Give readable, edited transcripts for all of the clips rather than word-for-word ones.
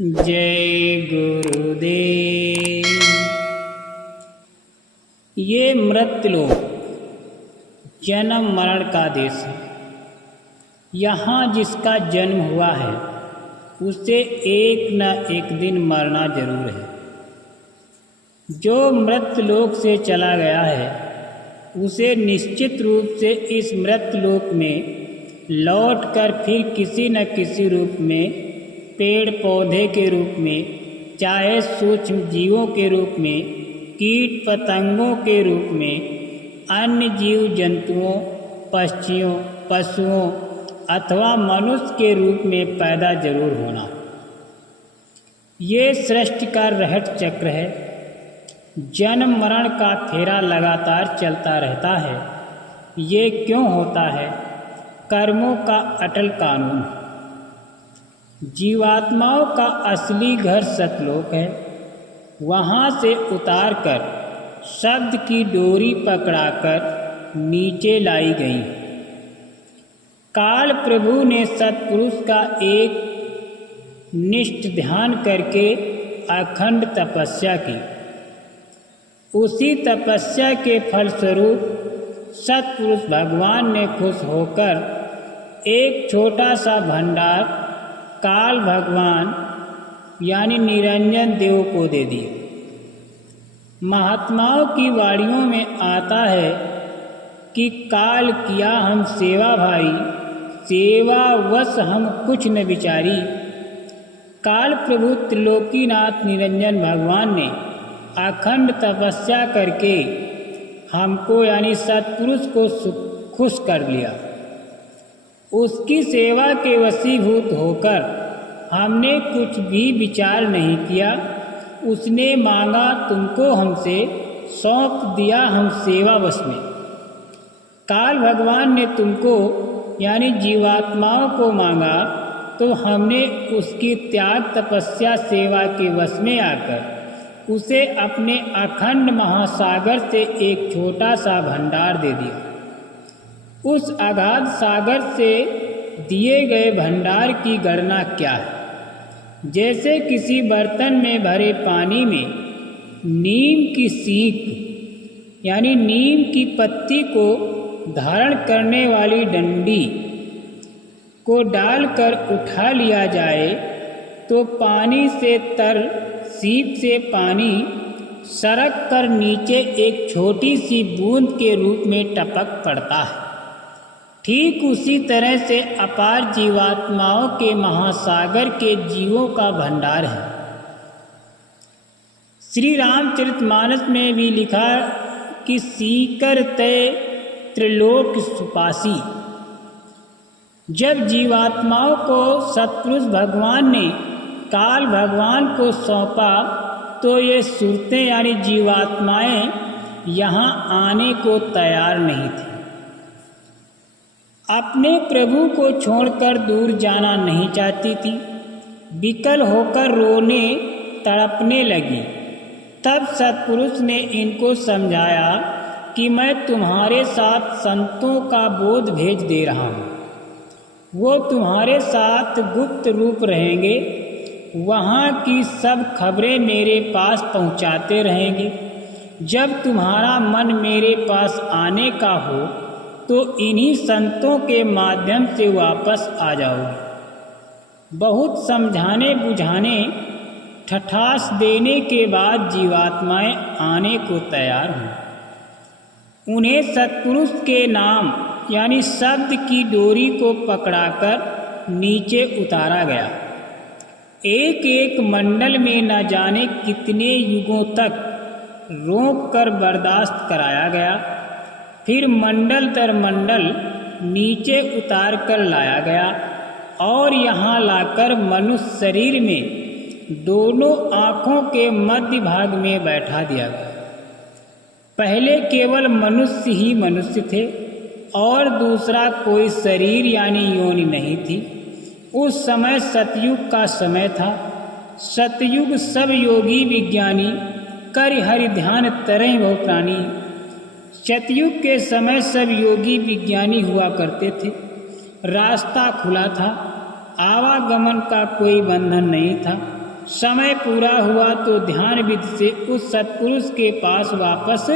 जय गुरुदेव। ये मृत्युलोक जन्म मरण का देश है। यहाँ जिसका जन्म हुआ है उसे एक न एक दिन मरना जरूर है। जो मृत्युलोक से चला गया है उसे निश्चित रूप से इस मृत्युलोक में लौटकर फिर किसी न किसी रूप में, पेड़ पौधे के रूप में, चाहे सूक्ष्म जीवों के रूप में, कीट पतंगों के रूप में, अन्य जीव जंतुओं, पक्षियों, पशुओं अथवा मनुष्य के रूप में पैदा जरूर होना। ये सृष्टि का रहस्य चक्र है। जन्म मरण का फेरा लगातार चलता रहता है। ये क्यों होता है? कर्मों का अटल कानून। जीवात्माओं का असली घर सतलोक है। वहाँ से उतारकर शब्द की डोरी पकड़ाकर नीचे लाई गई। काल प्रभु ने सत्पुरुष का एक निष्ठ ध्यान करके अखंड तपस्या की। उसी तपस्या के फलस्वरूप सत्पुरुष भगवान ने खुश होकर एक छोटा सा भंडार काल भगवान यानी निरंजन देव को दे दिए। महात्माओं की वाणियों में आता है कि काल किया हम सेवा भाई, सेवा वश हम कुछ न विचारी। काल प्रभु त्रिलोकीनाथ निरंजन भगवान ने अखंड तपस्या करके हमको यानी सत्पुरुष को खुश कर लिया। उसकी सेवा के वशीभूत होकर हमने कुछ भी विचार नहीं किया। उसने मांगा तुमको हमसे, सौंप दिया हम सेवा वश में। काल भगवान ने तुमको यानी जीवात्माओं को मांगा तो हमने उसकी त्याग तपस्या सेवा के वश में आकर उसे अपने अखंड महासागर से एक छोटा सा भंडार दे दिया। उस अगाध सागर से दिए गए भंडार की गणना क्या है? जैसे किसी बर्तन में भरे पानी में नीम की सीख यानी नीम की पत्ती को धारण करने वाली डंडी को डालकर उठा लिया जाए तो पानी से तर सीप से पानी सरक कर नीचे एक छोटी सी बूंद के रूप में टपक पड़ता है। ठीक उसी तरह से अपार जीवात्माओं के महासागर के जीवों का भंडार है। श्री रामचरितमानस में भी लिखा कि सीकर तय त्रिलोक सुपासी। जब जीवात्माओं को सत्पुरुष भगवान ने काल भगवान को सौंपा तो ये सुरतें यानी जीवात्माएं यहाँ आने को तैयार नहीं थी। अपने प्रभु को छोड़कर दूर जाना नहीं चाहती थी। विकल होकर रोने तड़पने लगी। तब सत्पुरुष ने इनको समझाया कि मैं तुम्हारे साथ संतों का बोध भेज दे रहा हूँ। वो तुम्हारे साथ गुप्त रूप रहेंगे। वहाँ की सब खबरें मेरे पास पहुँचाते रहेंगे। जब तुम्हारा मन मेरे पास आने का हो तो इन्हीं संतों के माध्यम से वापस आ जाओगे। बहुत समझाने बुझाने ठठास देने के बाद जीवात्माएं आने को तैयार हों। उन्हें सत्पुरुष के नाम यानी शब्द की डोरी को पकड़ाकर नीचे उतारा गया। एक एक मंडल में न जाने कितने युगों तक रोक कर बर्दाश्त कराया गया। फिर मंडल दर मंडल नीचे उतार कर लाया गया और यहाँ लाकर मनुष्य शरीर में दोनों आँखों के मध्य भाग में बैठा दिया गया। पहले केवल मनुष्य ही मनुष्य थे और दूसरा कोई शरीर यानी योनि नहीं थी। उस समय सतयुग का समय था। सतयुग सब योगी विज्ञानी कर हरि ध्यान तरह बहु प्राणी। सतयुग के समय सब योगी विज्ञानी हुआ करते थे। रास्ता खुला था, आवागमन का कोई बंधन नहीं था। समय पूरा हुआ तो ध्यान विधि से उस सत्पुरुष के पास वापस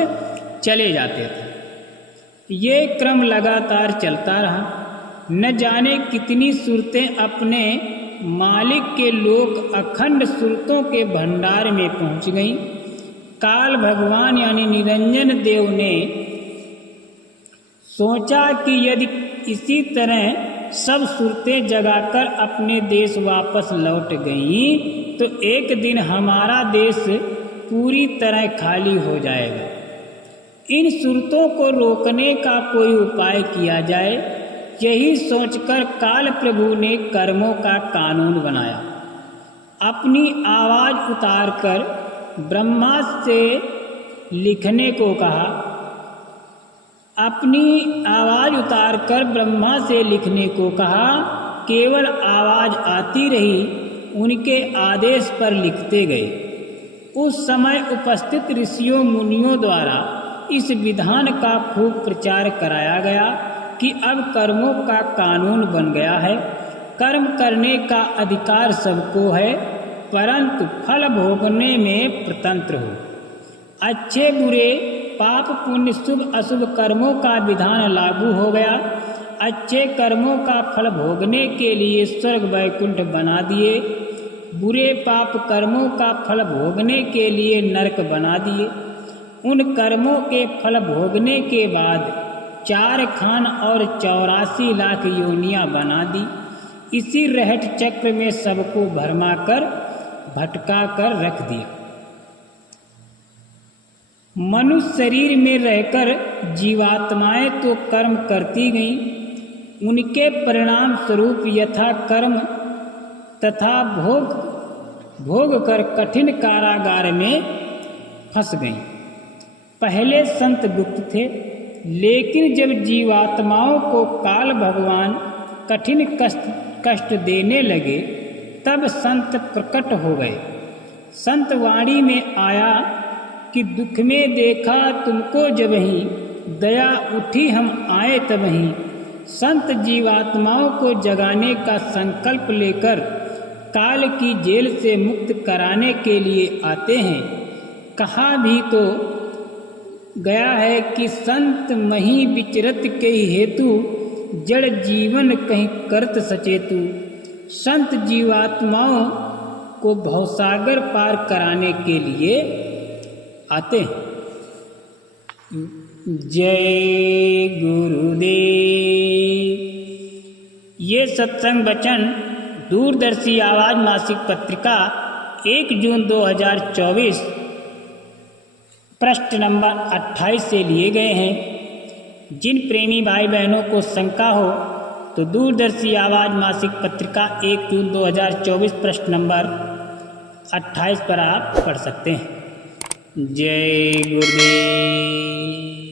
चले जाते थे। ये क्रम लगातार चलता रहा। न जाने कितनी सूरतें अपने मालिक के लोक अखंड सूरतों के भंडार में पहुंच गईं। काल भगवान यानी निरंजन देव ने सोचा कि यदि इसी तरह सब सूरतें जगाकर अपने देश वापस लौट गईं तो एक दिन हमारा देश पूरी तरह खाली हो जाएगा। इन सूरतों को रोकने का कोई उपाय किया जाए, यही सोचकर काल प्रभु ने कर्मों का कानून बनाया। अपनी आवाज उतारकर ब्रह्मा से लिखने को कहा। अपनी आवाज उतारकर ब्रह्मा से लिखने को कहा। केवल आवाज आती रही, उनके आदेश पर लिखते गए। उस समय उपस्थित ऋषियों मुनियों द्वारा इस विधान का खूब प्रचार कराया गया कि अब कर्मों का कानून बन गया है। कर्म करने का अधिकार सबको है, परंतु फल भोगने में स्वतंत्र हो। अच्छे बुरे पाप पुण्य शुभ अशुभ कर्मों का विधान लागू हो गया। अच्छे कर्मों का फल भोगने के लिए स्वर्ग वैकुंठ बना दिए, बुरे पाप कर्मों का फल भोगने के लिए नरक बना दिए। उन कर्मों के फल भोगने के बाद 4 खान और 84 लाख योनियां बना दी। इसी रहट चक्र में सबको भरमा कर रख दिया। मनुष्य शरीर में रहकर जीवात्माएं तो कर्म करती गईं, उनके परिणाम स्वरूप यथा कर्म तथा भोग कर कठिन कारागार में फंस गईं। पहले संत गुप्त थे, लेकिन जब जीवात्माओं को काल भगवान कठिन कष्ट देने लगे तब संत प्रकट हो गए। संत वाणी में आया कि दुख में देखा तुमको जबहीं, दया उठी हम आए तबहीं। संत जीवात्माओं को जगाने का संकल्प लेकर काल की जेल से मुक्त कराने के लिए आते हैं। कहा भी तो गया है कि संत मही विचरत के हेतु, जड़ जीवन कहीं करत सचेतु। संत जीवात्माओं को भवसागर पार कराने के लिए आते हैं। जय गुरुदेव। ये सत्संग वचन दूरदर्शी आवाज मासिक पत्रिका 1 जून 2024 पृष्ठ नंबर 28 से लिए गए हैं। जिन प्रेमी भाई बहनों को शंका हो तो दूरदर्शी आवाज मासिक पत्रिका 1 जून 2024 पृष्ठ नंबर 28 पर आप पढ़ सकते हैं। जय गुरुदेव।